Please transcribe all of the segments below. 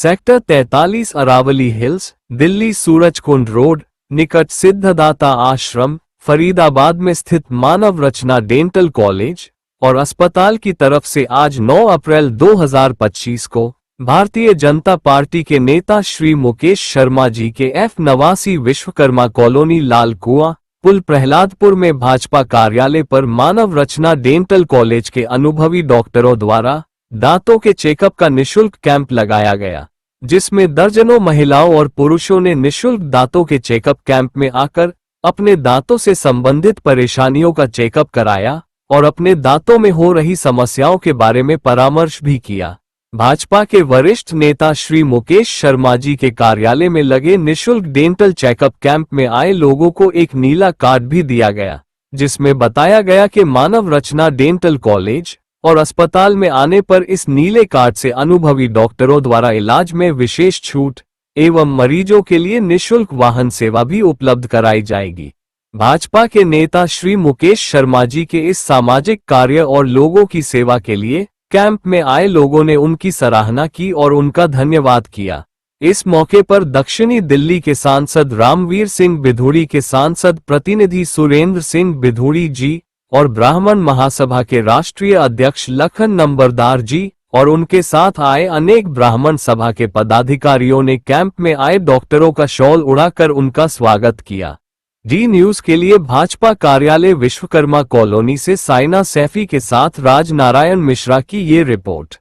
Sector 43 Aravalli hills, Delhi Surajkund road निकट सिद्धदाता आश्रम फरीदाबाद में स्थित मानव रचना डेंटल कॉलेज और अस्पताल की तरफ से आज 9 अप्रैल 2025 को भारतीय जनता पार्टी के नेता श्री मुकेश शर्मा जी के F89 विश्वकर्मा कॉलोनी लाल कुआं पुल प्रहलादपुर में भाजपा कार्यालय पर मानव रचना डेंटल कॉलेज के अनुभवी डॉक्टरों द्वारा दांतों के चेकअप का निशुल्क कैंप लगाया गया, जिसमें दर्जनों महिलाओं और पुरुषों ने निशुल्क दांतों के चेकअप कैंप में आकर अपने दांतों से संबंधित परेशानियों का चेकअप कराया और अपने दांतों में हो रही समस्याओं के बारे में परामर्श भी किया। भाजपा के वरिष्ठ नेता श्री मुकेश शर्मा जी के कार्यालय में लगे निशुल्क डेंटल चेकअप कैंप में आए लोगों को एक नीला कार्ड भी दिया गया, जिसमें बताया गया कि मानव रचना डेंटल कॉलेज और अस्पताल में आने पर इस नीले कार्ड से अनुभवी डॉक्टरों द्वारा इलाज में विशेष छूट एवं मरीजों के लिए निशुल्क वाहन सेवा भी उपलब्ध कराई जाएगी। भाजपा के नेता श्री मुकेश शर्मा जी के इस सामाजिक कार्य और लोगों की सेवा के लिए कैंप में आए लोगों ने उनकी सराहना की और उनका धन्यवाद किया। इस मौके पर दक्षिणी दिल्ली के सांसद रामवीर सिंह बिधूड़ी के सांसद प्रतिनिधि सुरेंद्र सिंह बिधूड़ी जी और ब्राह्मण महासभा के राष्ट्रीय अध्यक्ष लखन नंबरदार जी और उनके साथ आए अनेक ब्राह्मण सभा के पदाधिकारियों ने कैंप में आए डॉक्टरों का शॉल उड़ाकर उनका स्वागत किया। डी न्यूज के लिए भाजपा कार्यालय विश्वकर्मा कॉलोनी से साइना सैफी के साथ राज नारायण मिश्रा की ये रिपोर्ट।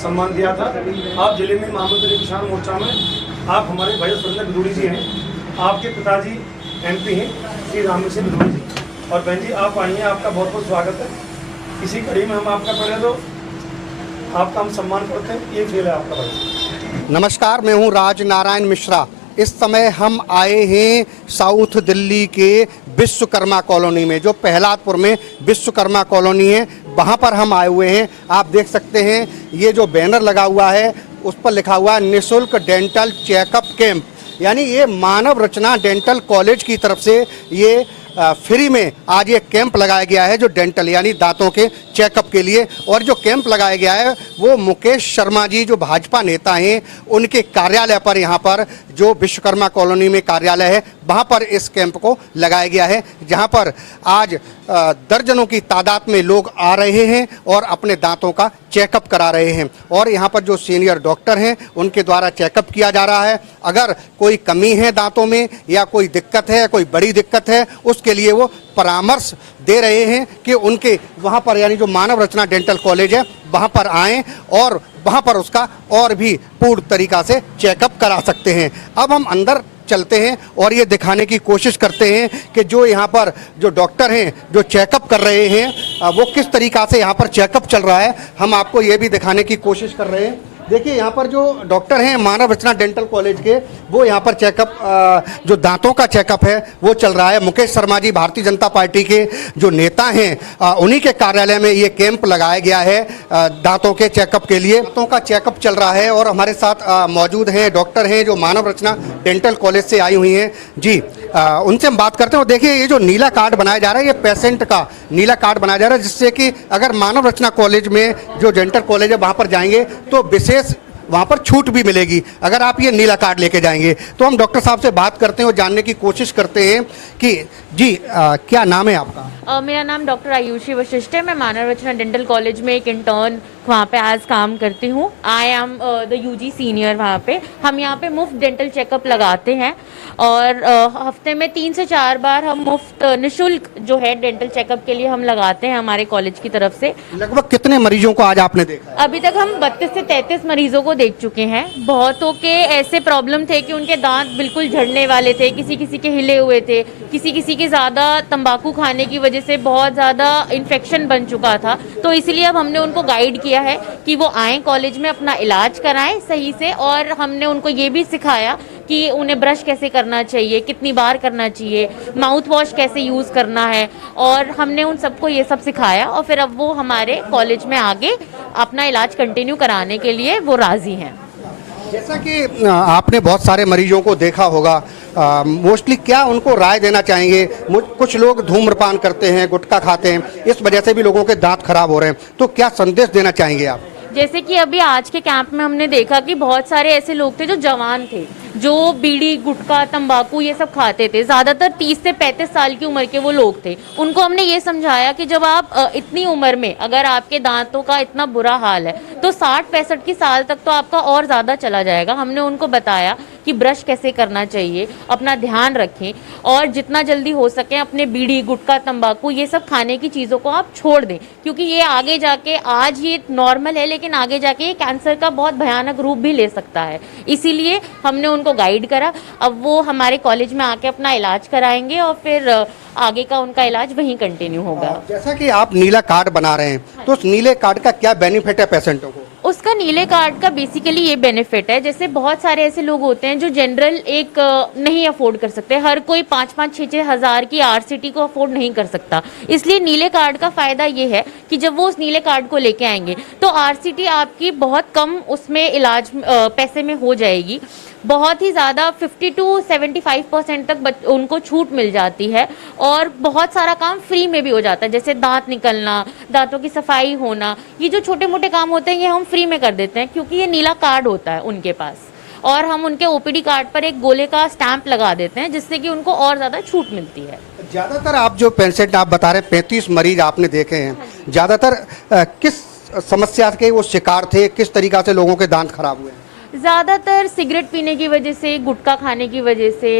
सम्मान दिया था। आप जिले में महामंत्री किसान मोर्चा में आप हमारे भाई सुरेंद्र बिधूड़ी जी हैं, आपके पिताजी MP हैं श्री रामवीर सिंह बिधूड़ी जी, और बहन जी आप आई हैं, आपका बहुत बहुत स्वागत है। इसी कड़ी में हम आपका पहले तो आपका हम सम्मान करते हैं, ये खेल है आपका भाई। नमस्कार, मैं हूँ राज नारायण मिश्रा। इस समय हम आए हैं साउथ दिल्ली के विश्वकर्मा कॉलोनी में, जो प्रहलादपुर में विश्वकर्मा कॉलोनी है, वहाँ पर हम आए हुए हैं। आप देख सकते हैं ये जो बैनर लगा हुआ है उस पर लिखा हुआ है निःशुल्क डेंटल चेकअप कैंप, यानी ये मानव रचना डेंटल कॉलेज की तरफ से ये फ्री में आज ये कैंप लगाया गया है, जो डेंटल यानी दांतों के चेकअप के लिए। और जो कैंप लगाया गया है वो मुकेश शर्मा जी जो भाजपा नेता हैं उनके कार्यालय पर, यहाँ पर जो विश्वकर्मा कॉलोनी में कार्यालय है वहाँ पर इस कैंप को लगाया गया है, जहाँ पर आज दर्जनों की तादाद में लोग आ रहे हैं और अपने दांतों का चेकअप करा रहे हैं। और यहाँ पर जो सीनियर डॉक्टर हैं उनके द्वारा चेकअप किया जा रहा है। अगर कोई कमी है दांतों में या कोई दिक्कत है, कोई बड़ी दिक्कत है, उसके लिए वो परामर्श दे रहे हैं कि उनके वहाँ पर यानी जो मानव रचना डेंटल कॉलेज है वहाँ पर आएँ और वहाँ पर उसका और भी पूर्ण तरीक़ा से चेकअप करा सकते हैं। अब हम अंदर चलते हैं और ये दिखाने की कोशिश करते हैं कि जो यहाँ पर जो डॉक्टर हैं जो चेकअप कर रहे हैं वो किस तरीक़ा से यहाँ पर चेकअप चल रहा है, हम आपको ये भी दिखाने की कोशिश कर रहे हैं। देखिए यहाँ पर जो डॉक्टर हैं मानव रचना डेंटल कॉलेज के, वो यहाँ पर चेकअप जो दांतों का चेकअप है वो चल रहा है। मुकेश शर्मा जी भारतीय जनता पार्टी के जो नेता हैं उन्हीं के कार्यालय में ये कैंप लगाया गया है दांतों के चेकअप के लिए। दांतों का चेकअप चल रहा है और हमारे साथ मौजूद हैं डॉक्टर हैं जो मानव रचना डेंटल कॉलेज से आई हुई हैं जी, उनसे हम बात करते हैं। और देखिए ये जो नीला कार्ड बनाया जा रहा है ये पेशेंट का नीला कार्ड बनाया जा रहा है, जिससे कि अगर मानव रचना कॉलेज में जो डेंटल कॉलेज है वहाँ पर जाएंगे तो विशेष वहाँ पर छूट भी मिलेगी अगर आप ये नीला कार्ड लेके जाएंगे। तो हम डॉक्टर साहब से बात करते हैं और जानने की कोशिश करते हैं कि जी क्या नाम है आपका? मेरा नाम डॉक्टर आयुषी वशिष्ठ है। मैं मानव रचना डेंटल कॉलेज में एक इंटर्न वहाँ पे आज काम करती हूँ। I am the UG senior. वहाँ पे हम यहाँ पे मुफ्त डेंटल चेकअप लगाते हैं और हफ्ते में 3 से 4 बार हम मुफ्त निशुल्क जो है डेंटल चेकअप के लिए हम लगाते हैं हमारे कॉलेज की तरफ से। लगभग कितने मरीजों को आज आपने देखा? अभी तक हम 32 से 33 मरीजों को देख चुके हैं। बहुतों के ऐसे प्रॉब्लम थे कि उनके दांत बिल्कुल झड़ने वाले थे, किसी किसी के हिले हुए थे, किसी किसी के ज़्यादा तंबाकू खाने की वजह से बहुत ज़्यादा इन्फेक्शन बन चुका था। तो इसलिए अब हमने उनको गाइड किया है कि वो आएँ कॉलेज में अपना इलाज कराएं सही से। और हमने उनको ये भी सिखाया कि उन्हें ब्रश कैसे करना चाहिए, कितनी बार करना चाहिए, माउथ वॉश कैसे यूज़ करना है, और हमने उन सबको ये सब सिखाया। और फिर अब वो हमारे कॉलेज में आगे अपना इलाज कंटिन्यू कराने के लिए वो राज़ी हैं। जैसा कि आपने बहुत सारे मरीजों को देखा होगा, मोस्टली क्या उनको राय देना चाहेंगे? कुछ लोग धूम्रपान करते हैं, गुटखा खाते हैं, इस वजह से भी लोगों के दांत खराब हो रहे हैं, तो क्या संदेश देना चाहेंगे आप? जैसे कि अभी आज के कैंप में हमने देखा कि बहुत सारे ऐसे लोग थे जो जवान थे, जो बीड़ी गुटखा तंबाकू ये सब खाते थे, ज़्यादातर 30 से 35 साल की उम्र के वो लोग थे। उनको हमने ये समझाया कि जब आप इतनी उम्र में अगर आपके दांतों का इतना बुरा हाल है तो 60-65 की साल तक तो आपका और ज़्यादा चला जाएगा। हमने उनको बताया कि ब्रश कैसे करना चाहिए, अपना ध्यान रखें और जितना जल्दी हो सके अपने बीड़ी गुटखा तंबाकू ये सब खाने की चीज़ों को आप छोड़ दें, क्योंकि ये आगे जाके आज ये नॉर्मल है लेकिन आगे जाके ये कैंसर का बहुत भयानक रूप भी ले सकता है। इसीलिए हमने उनको गाइड करा। अब वो हमारे कॉलेज में आके अपना इलाज कराएंगे और फिर आगे का उनका इलाज वहीं कंटिन्यू होगा। जैसा कि आप नीला कार्ड बना रहे हैं, तो उस नीले कार्ड का क्या बेनिफिट है पेशेंटों को? उसका नीले कार्ड का बेसिकली ये बेनिफिट है, जैसे बहुत सारे ऐसे लोग होते हैं जो जनरल एक नहीं अफोर्ड कर सकते, हर कोई 5-5, 6-6 हज़ार की RCT को अफोर्ड नहीं कर सकता। इसलिए नीले कार्ड का फ़ायदा ये है कि जब वो उस नीले कार्ड को लेके आएंगे तो RCT आपकी बहुत कम उसमें इलाज पैसे में हो जाएगी। बहुत ही ज़्यादा 50 to 75% तक उनको छूट मिल जाती है और बहुत सारा काम फ्री में भी हो जाता है, जैसे दांत निकलना, दांतों की सफाई होना, ये जो छोटे मोटे काम होते हैं ये हम फ्री में कर देते हैं क्योंकि ये नीला कार्ड होता है उनके पास। और हम उनके OPD कार्ड पर एक गोले का स्टैंप लगा देते हैं जिससे कि उनको और ज़्यादा छूट मिलती है। ज़्यादातर आप जो पेशेंट आप बता रहे हैं 35 मरीज आपने देखे हैं, ज़्यादातर किस समस्या के वो शिकार थे, किस तरीका से लोगों के दांत खराब हुए? ज़्यादातर सिगरेट पीने की वजह से, गुटखा खाने की वजह से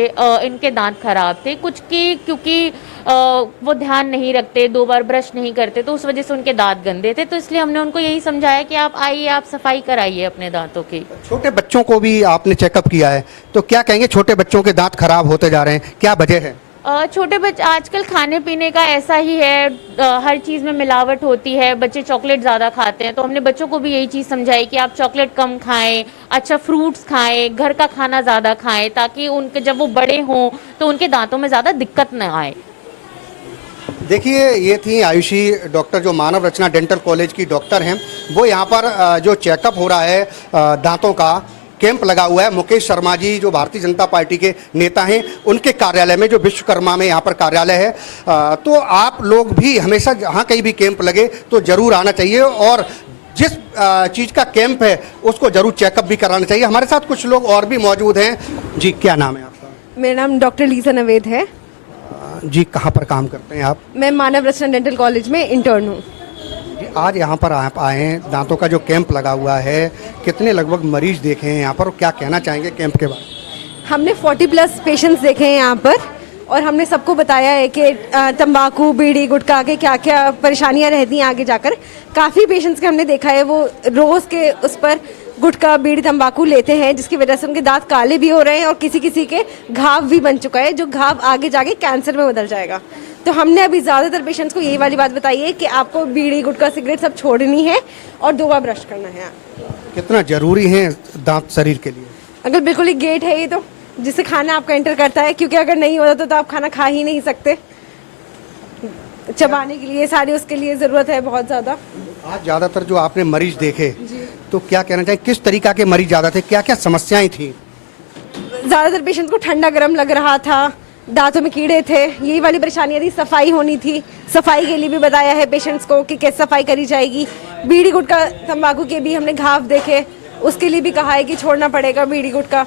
इनके दांत खराब थे। कुछ की क्योंकि वो ध्यान नहीं रखते, 2 बार ब्रश नहीं करते तो उस वजह से उनके दांत गंदे थे। तो इसलिए हमने उनको यही समझाया कि आप आइए, आप सफाई कराइए अपने दांतों की। छोटे बच्चों को भी आपने चेकअप किया है, तो क्या कहेंगे छोटे बच्चों के दांत खराब होते जा रहे हैं, क्या वजह है? छोटे बच्चे आजकल खाने पीने का ऐसा ही है, हर चीज़ में मिलावट होती है, बच्चे चॉकलेट ज़्यादा खाते हैं। तो हमने बच्चों को भी यही चीज़ समझाई कि आप चॉकलेट कम खाएं, अच्छा फ्रूट्स खाएं, घर का खाना ज़्यादा खाएं, ताकि उनके जब वो बड़े हों तो उनके दांतों में ज़्यादा दिक्कत न आए। देखिए, ये थी आयुषी डॉक्टर जो मानव रचना डेंटल कॉलेज की डॉक्टर हैं। वो यहाँ पर जो चेकअप हो रहा है, दांतों का कैंप लगा हुआ है। मुकेश शर्मा जी जो भारतीय जनता पार्टी के नेता हैं, उनके कार्यालय में जो विश्वकर्मा में यहाँ पर कार्यालय है। तो आप लोग भी हमेशा जहाँ कहीं भी कैंप लगे तो ज़रूर आना चाहिए और जिस चीज़ का कैंप है उसको ज़रूर चेकअप भी कराना चाहिए। हमारे साथ कुछ लोग और भी मौजूद हैं। जी, क्या नाम है आपका? मेरा नाम डॉक्टर लीसा नवेद है। जी, कहाँ पर काम करते हैं आप? मैं मानव रचना डेंटल कॉलेज में इंटर्न हूँ। आज यहाँ पर आप आए हैं, दांतों का जो कैंप लगा हुआ है, कितने लगभग मरीज देखे हैं यहाँ पर और क्या कहना चाहेंगे कैंप के बारे में? हमने 40+ पेशेंट्स देखे हैं यहाँ पर और हमने सबको बताया है कि तंबाकू बीड़ी गुटखा के क्या क्या परेशानियाँ रहती हैं आगे जाकर। काफ़ी पेशेंट्स के हमने देखा है वो रोज़ के उस पर गुटखा बीड़ी तंबाकू लेते हैं, जिसकी वजह से उनके दांत काले भी हो रहे हैं और किसी किसी के घाव भी बन चुका है, जो घाव आगे जाके कैंसर में बदल जाएगा। तो हमने अभी ज़्यादातर पेशेंट्स को यही वाली बात बताई है कि आपको बीड़ी गुटखा सिगरेट सब छोड़नी है और 2 बार ब्रश करना है। कितना ज़रूरी है दांत शरीर के लिए? अगर बिल्कुल ही गेट है ये तो, जिससे खाना आपका एंटर करता है, क्योंकि अगर नहीं होता तो आप खाना खा ही नहीं सकते। चबाने के लिए सारी उसके लिए ज़रूरत है बहुत ज़्यादा। आज ज़्यादातर जो आपने मरीज देखे तो क्या कहना चाहिए, किस तरीका के मरीज ज़्यादा थे, क्या क्या समस्याएं थी? ज़्यादातर पेशेंट्स को ठंडा गर्म लग रहा था, दांतों में कीड़े थे, यही वाली परेशानियाँ थी। सफाई होनी थी, सफाई के लिए भी बताया है पेशेंट्स को कि कैसे सफाई करी जाएगी। बीड़ी गुटखा तंबाकू के भी हमने घाव देखे, उसके लिए भी कहा है कि छोड़ना पड़ेगा बीड़ी गुटखा।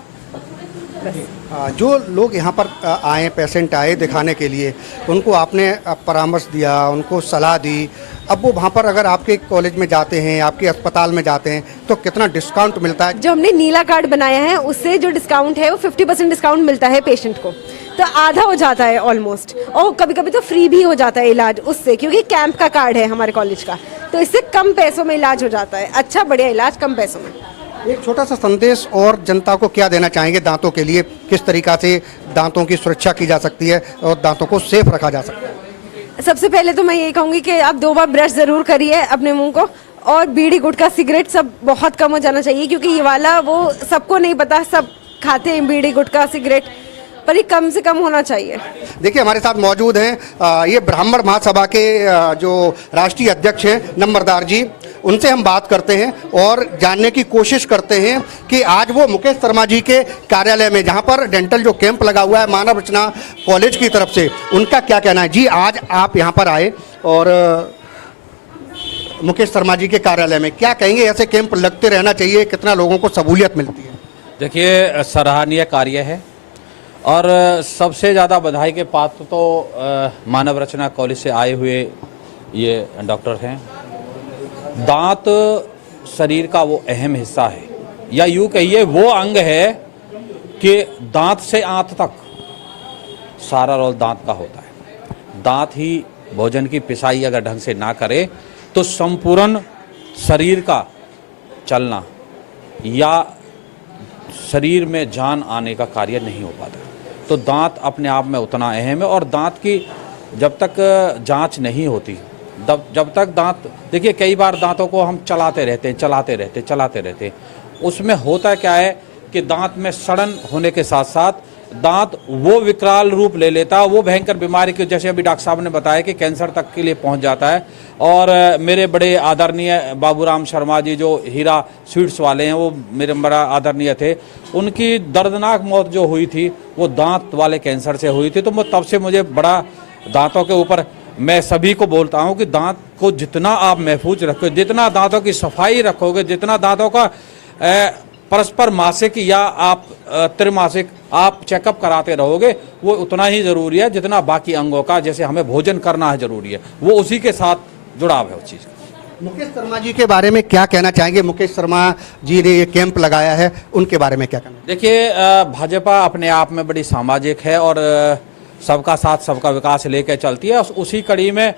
जो लोग यहाँ पर आए, पेशेंट आए दिखाने के लिए, उनको आपने परामर्श दिया, उनको सलाह दी। अब वो वहाँ पर अगर आपके कॉलेज में जाते हैं, आपके अस्पताल में जाते हैं तो कितना डिस्काउंट मिलता है? जो हमने नीला कार्ड बनाया है उससे जो डिस्काउंट है वो 50% डिस्काउंट मिलता है पेशेंट को, तो आधा हो जाता है ऑलमोस्ट। और कभी कभी तो फ्री भी हो जाता है इलाज उससे, क्योंकि कैंप का कार्ड है हमारे कॉलेज का, तो इससे कम पैसों में इलाज हो जाता है। अच्छा बढ़िया इलाज कम पैसों में। एक छोटा सा संदेश और जनता को क्या देना चाहेंगे दांतों के लिए, किस तरीका से दांतों की सुरक्षा की जा सकती है और दांतों को सेफ रखा जा सकता है? सबसे पहले तो मैं यही कहूँगी कि आप 2 बार ब्रश ज़रूर करिए अपने मुंह को, और बीड़ी गुटखा सिगरेट सब बहुत कम हो जाना चाहिए, क्योंकि ये वाला वो सबको नहीं पता, सब खाते हैं बीड़ी गुटखा सिगरेट, पर ये कम से कम होना चाहिए। देखिए, हमारे साथ मौजूद हैं ये ब्राह्मण महासभा के जो राष्ट्रीय अध्यक्ष हैं नंबरदार जी, उनसे हम बात करते हैं और जानने की कोशिश करते हैं कि आज वो मुकेश शर्मा जी के कार्यालय में जहां पर डेंटल जो कैंप लगा हुआ है मानव रचना कॉलेज की तरफ से, उनका क्या कहना है। जी, आज आप यहां पर आए और मुकेश शर्मा जी के कार्यालय में, क्या कहेंगे, ऐसे कैंप लगते रहना चाहिए, कितना लोगों को सहूलियत मिलती है? देखिए, सराहनीय कार्य है और सबसे ज़्यादा बधाई के पात्र तो मानव रचना कॉलेज से आए हुए ये डॉक्टर हैं। दांत शरीर का वो अहम हिस्सा है, या यूँ कहिए वो अंग है कि दांत से आंत तक सारा रोल दांत का होता है। दांत ही भोजन की पिसाई अगर ढंग से ना करे तो संपूर्ण शरीर का चलना या शरीर में जान आने का कार्य नहीं हो पाता। तो दांत अपने आप में उतना अहम है और दांत की जब तक जांच नहीं होती, जब तक दांत, देखिए कई बार दांतों को हम चलाते रहते हैं, उसमें होता क्या है कि दांत में सड़न होने के साथ साथ दांत वो विकराल रूप ले लेता है, वो भयंकर बीमारी के, जैसे अभी डॉक्टर साहब ने बताया कि कैंसर तक के लिए पहुंच जाता है। और मेरे बड़े आदरणीय बाबूराम शर्मा जी जो हीरा स्वीट्स वाले हैं, वो मेरे बड़ा आदरणीय थे, उनकी दर्दनाक मौत जो हुई थी वो दांत वाले कैंसर से हुई थी। तो मैं तब से मुझे बड़ा दांतों के ऊपर, मैं सभी को बोलता हूँ कि दांत को जितना आप महफूज रखोगे, जितना दांतों की सफाई रखोगे, जितना दांतों का परस्पर मासिक या आप त्रिमासिक आप चेकअप कराते रहोगे, वो उतना ही ज़रूरी है जितना बाकी अंगों का, जैसे हमें भोजन करना है ज़रूरी है, वो उसी के साथ जुड़ाव है उस चीज़ का। मुकेश शर्मा जी के बारे में क्या कहना चाहेंगे? मुकेश शर्मा जी ने ये कैंप लगाया है, उनके बारे में क्या कहना? देखिए, भाजपा अपने आप में बड़ी सामाजिक है और सबका साथ सबका विकास लेकर चलती है। उसी कड़ी में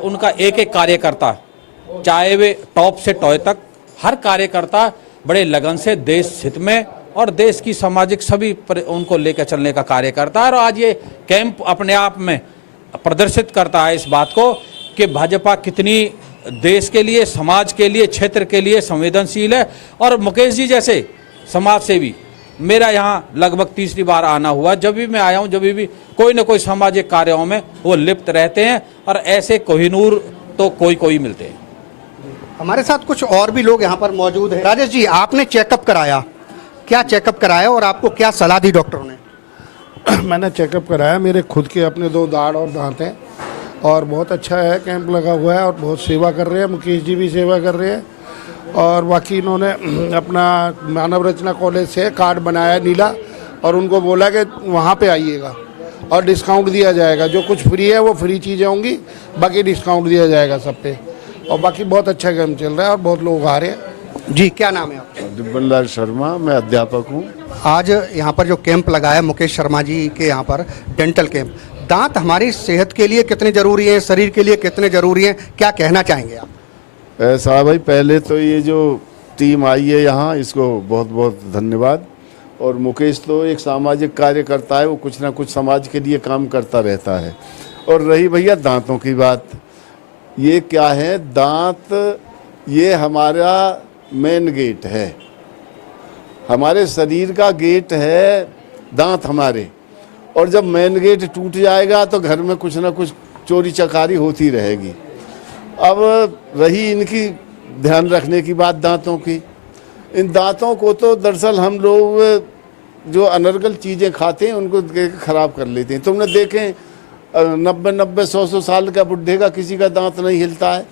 उनका एक एक कार्यकर्ता, चाहे वे टॉप से टॉय तक, हर कार्यकर्ता बड़े लगन से देश हित में और देश की सामाजिक सभी उनको लेकर चलने का कार्य करता है। और आज ये कैंप अपने आप में प्रदर्शित करता है इस बात को कि भाजपा कितनी देश के लिए, समाज के लिए, क्षेत्र के लिए संवेदनशील है। और मुकेश जी जैसे समाज सेवी, मेरा यहाँ लगभग तीसरी बार आना हुआ, जब भी मैं आया हूँ, जब भी कोई न कोई सामाजिक कार्यों में वो लिप्त रहते हैं और ऐसे कोहिनूर तो कोई मिलते हैं। हमारे साथ कुछ और भी लोग यहाँ पर मौजूद हैं। राजेश जी, आपने चेकअप कराया, क्या चेकअप कराया और आपको क्या सलाह दी डॉक्टरों ने? मैंने चेकअप कराया, मेरे खुद के अपने 2 दाढ़ और दांत हैं और बहुत अच्छा है, कैंप लगा हुआ है और बहुत सेवा कर रहे हैं। मुकेश जी भी सेवा कर रहे हैं और बाकी इन्होंने अपना मानव रचना कॉलेज से कार्ड बनाया नीला और उनको बोला कि वहाँ पे आइएगा और डिस्काउंट दिया जाएगा, जो कुछ फ्री है वो फ्री चीज़ें होंगी, बाकी डिस्काउंट दिया जाएगा सब पे। और बाकी बहुत अच्छा कैंप चल रहा है और बहुत लोग आ रहे हैं। जी, क्या नाम है आपका? दिब्बनलाल शर्मा, मैं अध्यापक हूँ। आज यहाँ पर जो कैंप लगाया मुकेश शर्मा जी के यहाँ पर, डेंटल कैंप, दांत हमारी सेहत के लिए कितने ज़रूरी हैं, शरीर के लिए कितने ज़रूरी हैं, क्या कहना चाहेंगे आप? साहब भाई, पहले तो ये जो टीम आई है यहाँ, इसको बहुत बहुत धन्यवाद। और मुकेश तो एक सामाजिक कार्यकर्ता है, वो कुछ ना कुछ समाज के लिए काम करता रहता है। और रही भैया दांतों की बात, ये क्या है, दांत ये हमारा मेन गेट है, हमारे शरीर का गेट है दांत हमारे। और जब मेन गेट टूट जाएगा तो घर में कुछ ना कुछ चोरी चकारी होती रहेगी। अब रही इनकी ध्यान रखने की बात दांतों की, इन दांतों को तो दरअसल हम लोग जो अनर्गल चीज़ें खाते हैं उनको ख़राब कर लेते हैं। तुमने देखें 90 100 साल का बुढ़े का किसी का दांत नहीं हिलता है,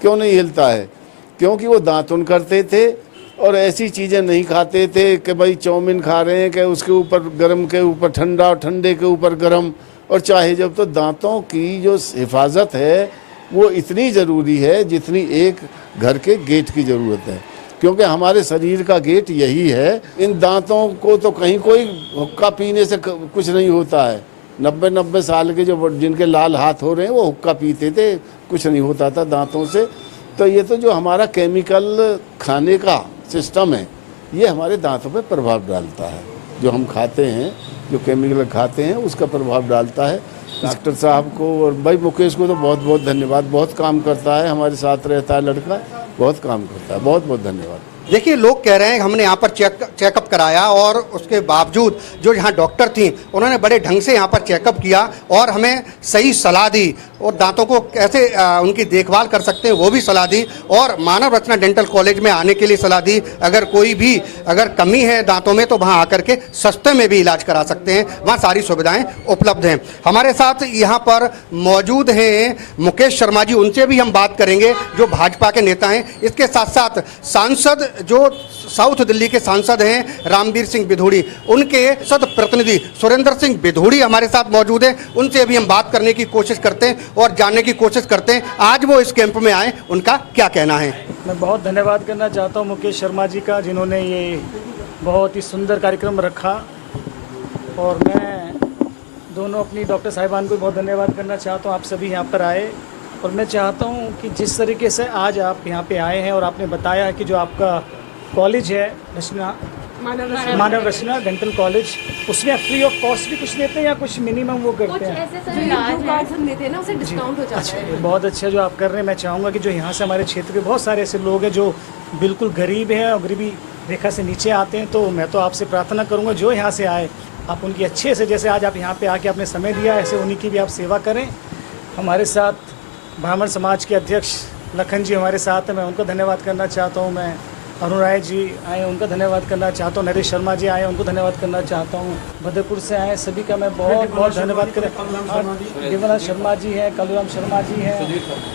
क्यों नहीं हिलता है? क्योंकि वो दांतुन करते थे और ऐसी चीज़ें नहीं खाते थे कि भाई चाउमीन खा रहे हैं कि उसके ऊपर गर्म के ऊपर ठंडा और ठंडे के ऊपर गर्म। और चाहे जब, तो दांतों की जो हिफाजत है वो इतनी ज़रूरी है जितनी एक घर के गेट की ज़रूरत है, क्योंकि हमारे शरीर का गेट यही है। इन दांतों को तो कहीं कोई हुक्का पीने से कुछ नहीं होता है। 90 साल के जो जिनके लाल हाथ हो रहे हैं वो हुक्का पीते थे, कुछ नहीं होता था दांतों से। तो ये तो जो हमारा केमिकल खाने का सिस्टम है ये हमारे दांतों पे प्रभाव डालता है। जो हम खाते हैं, जो केमिकल खाते हैं, उसका प्रभाव डालता है। डॉक्टर साहब को और भाई मुकेश को तो बहुत बहुत धन्यवाद। बहुत काम करता है, हमारे साथ रहता है लड़का, बहुत काम करता है। बहुत बहुत धन्यवाद। देखिए, लोग कह रहे हैं हमने यहाँ पर चेकअप कराया और उसके बावजूद जो यहाँ डॉक्टर थी उन्होंने बड़े ढंग से यहाँ पर चेकअप किया और हमें सही सलाह दी और दांतों को कैसे उनकी देखभाल कर सकते हैं वो भी सलाह दी और मानव रचना डेंटल कॉलेज में आने के लिए सलाह दी। अगर कमी है दांतों में तो वहाँ आकर के सस्ते में भी इलाज करा सकते हैं, वहाँ सारी सुविधाएं उपलब्ध हैं। हमारे साथ यहाँ पर मौजूद हैं मुकेश शर्मा जी, उनसे भी हम बात करेंगे जो भाजपा के नेता हैं। इसके साथ साथ सांसद जो साउथ दिल्ली के सांसद हैं रामवीर सिंह बिधूड़ी, उनके सद प्रतिनिधि सुरेंद्र सिंह बिधूड़ी हमारे साथ मौजूद हैं। उनसे भी हम बात करने की कोशिश करते हैं और जानने की कोशिश करते हैं आज वो इस कैंप में आए, उनका क्या कहना है। मैं बहुत धन्यवाद करना चाहता हूं मुकेश शर्मा जी का, जिन्होंने ये बहुत ही सुंदर कार्यक्रम रखा और मैं दोनों अपनी डॉक्टर साहिबान को बहुत धन्यवाद करना चाहता हूं। आप सभी यहाँ पर आए और मैं चाहता हूं कि जिस तरीके से आज आप यहाँ पे आए हैं और आपने बताया है कि जो आपका कॉलेज है मानव रचना डेंटल कॉलेज, उसमें फ्री ऑफ कॉस्ट भी कुछ लेते हैं या कुछ मिनिमम वो करते हैं? हम देते हैं ना, उसे डिस्काउंट हो जाता है। बहुत अच्छा जो आप कर रहे हैं। मैं चाहूँगा कि जो यहाँ से हमारे क्षेत्र के बहुत सारे ऐसे लोग हैं जो बिल्कुल गरीब हैं और गरीबी रेखा से नीचे आते हैं, तो मैं तो आपसे प्रार्थना करूँगा जो यहाँ से आए आप उनकी अच्छे से, जैसे आज आप यहाँ पे आके आपने समय दिया, ऐसे उन्हीं की भी आप सेवा करें। हमारे साथ ब्राह्मण समाज के अध्यक्ष लखन जी हमारे साथ हैं, मैं उनको धन्यवाद करना चाहता हूँ। मैं अरुण राय जी आए उनका धन्यवाद करना चाहता हूँ। नरेश शर्मा जी आए उनको धन्यवाद करना चाहता हूँ। भद्रपुर से आए सभी का मैं बहुत बहुत धन्यवाद करें। देवनाथ शर्मा जी हैं, कलराम शर्मा जी हैं,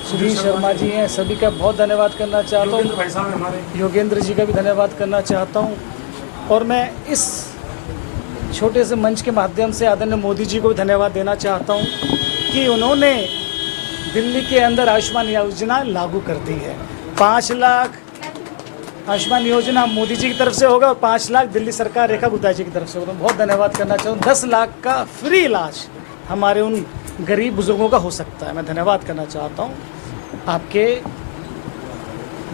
सुधीर शर्मा जी हैं, सभी का बहुत धन्यवाद करना चाहता हूँ। योगेंद्र जी का भी धन्यवाद करना चाहता हूँ। और मैं इस छोटे से मंच के माध्यम से आदरणीय मोदी जी को भी धन्यवाद देना चाहता हूँ कि उन्होंने दिल्ली के अंदर आयुष्मान योजना लागू कर दी है। 5 लाख आयुष्मान योजना मोदी जी की तरफ से होगा और 5 लाख दिल्ली सरकार रेखा गुप्ता जी की तरफ से होगा। बहुत धन्यवाद करना चाहूँ। 10 लाख का फ्री इलाज हमारे उन गरीब बुजुर्गों का हो सकता है। मैं धन्यवाद करना चाहता हूँ आपके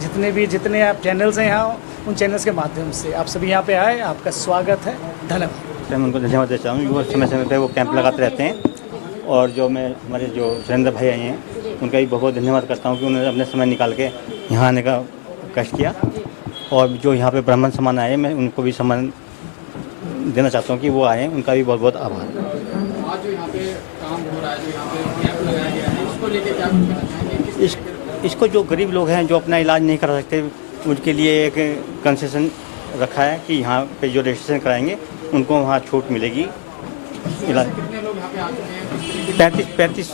जितने आप चैनल्स हैं यहाँ, उन चैनल्स के माध्यम से आप सभी यहाँ पे आए, आपका स्वागत है। धन्यवाद। मैं उनको धन्यवाद देता हूँ। वो समय समय पर वो कैंप लगाते रहते हैं और जो मैं हमारे जो सुरेंद्र भाई आए हैं उनका भी बहुत धन्यवाद करता हूँ कि उन्होंने अपने समय निकाल के यहाँ आने का कष्ट किया। और जो यहाँ पे ब्राह्मण सम्मान आए, मैं उनको भी सम्मान देना चाहता हूँ कि वो आए, उनका भी बहुत बहुत आभार। आज जो यहाँ पे काम हो रहा है, जो यहाँ पे कैंप लगाया गया है, इसको लेके क्या कुछ कहना चाहेंगे? इसको जो गरीब लोग हैं जो अपना इलाज नहीं करा सकते उनके लिए एक कंसेशन रखा है कि यहाँ पे जो रजिस्ट्रेशन कराएंगे उनको वहाँ छूट मिलेगी। इलाज कितने लोग यहाँ पे आ चुके हैं?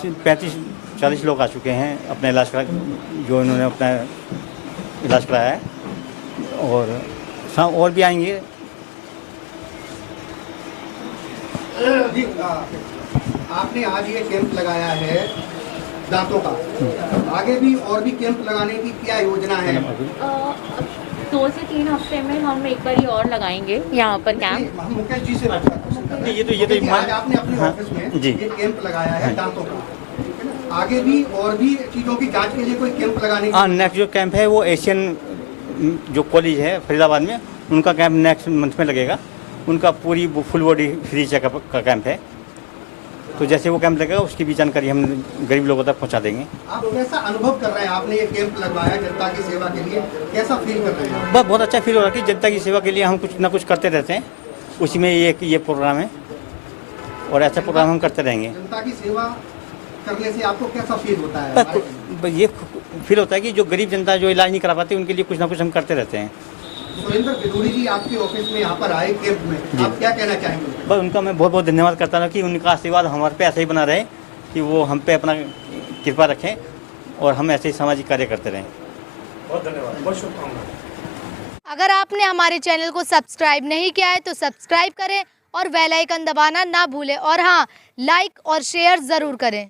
35-40 लोग आ चुके हैं अपना इलाज करा, जो इन्होंने अपना इलाज कराया है और भी आएंगे। आपने आज ये कैंप लगाया है दांतों का, आगे भी और भी कैंप लगाने की क्या योजना है? 2 से 3 हफ्ते में हम एक बार और लगाएंगे यहाँ पर कैंप। हम मुकेश जी से बात करते हैं। ये आज आपने अपने ऑफिस में जी ये कैंप लगाया है दांतों का, आगे भी और भी चीज़ों की जांच के लिए कोई कैंप लगाने की? नेक्स्ट जो कैंप है वो एशियन जो कॉलेज है फरीदाबाद में, उनका कैंप नेक्स्ट मंथ में लगेगा। उनका पूरी फुल बॉडी फ्री चेकअप का कैंप है, तो जैसे वो कैंप लगेगा उसकी भी जानकारी हम गरीब लोगों तक पहुंचा देंगे। आप कैसा अनुभव कर रहे हैं? आपने ये कैंप लगवाया जनता की सेवा के लिए, कैसा फील कर रहे हैं? बहुत अच्छा फील हो रहा है कि जनता की सेवा के लिए हम कुछ ना कुछ करते रहते हैं, उसी में ये प्रोग्राम है और ऐसा प्रोग्राम हम करते रहेंगे। जनता की सेवा करने से आपको कैसा फील होता है? ये फील होता है कि जो गरीब जनता जो इलाज नहीं करा पाती उनके लिए कुछ ना कुछ हम करते रहते हैं। सुरेंद्र बिधूड़ी जी आपके ऑफिस में यहाँ पर आए कैंप में, आप क्या कहना चाहेंगे? बस उनका मैं बहुत बहुत धन्यवाद करता हूँ कि उनका आशीर्वाद हमारे पे ऐसे ही बना रहे कि वो हम पे अपना कृपा रखें और हम ऐसे ही सामाजिक कार्य करते रहें। बहुत धन्यवाद, बहुत शुभकामनाएं। अगर आपने हमारे चैनल को सब्सक्राइब नहीं किया है तो सब्सक्राइब करें और बेल आइकन दबाना ना भूलें और हाँ, लाइक और शेयर ज़रूर करें।